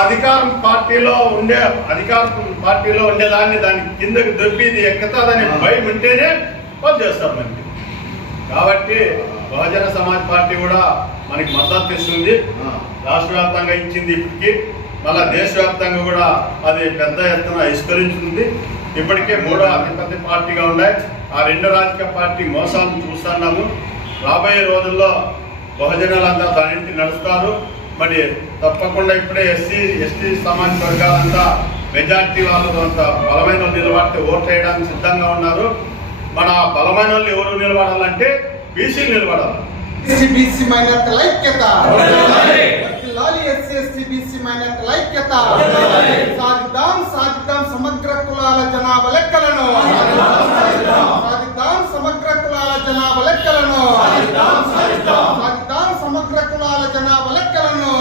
అధికారం పార్టీలో ఉండేదాన్ని దాని కిందకి దొబ్బి ఇది ఎక్కుతాదని భయం ఉంటేనే వాళ్ళు చేస్తారు మనకి. కాబట్టి బహుజన సమాజ్ పార్టీ కూడా మనకి మద్దతు ఇస్తుంది. రాష్ట్ర వ్యాప్తంగా ఇచ్చింది, ఇప్పటికీ మళ్ళా దేశవ్యాప్తంగా కూడా అది పెద్ద ఎత్తున విస్తరించింది. ఇప్పటికే మూడో అతిపెద్ద పార్టీగా ఉన్నాయి. ఆ రెండు రాజకీయ పార్టీ మోసాలను చూస్తున్నాము. రాబోయే రోజుల్లో బహుజనులంతా దానింటి నడుస్తారు. మరి తప్పకుండా ఇప్పుడే ఎస్టీ సామాజిక వర్గాలంతా మెజార్టీ వాళ్ళు అంత బలమైన వాళ్ళు నిలబడితే ఓట్లు వేయడానికి సిద్ధంగా ఉన్నారు. మన బలమైన వాళ్ళు ఎవరు నిలబడాలంటే బీసీలు నిలబడాలి. బీసీ మైనార్టీల ఐక్యత, ఎస్సీ ఎస్టీ బీసీ మైనార్టీల ఐక్యత. సాధిద్దాం సమగ్ర కులాల జనాభా లెక్కలను, సాధిద్దాం సమగ్ర కులాల జనాభా లెక్కలను, సాధిద్దాం సమగ్ర కులాల జనాభా లెక్కలను.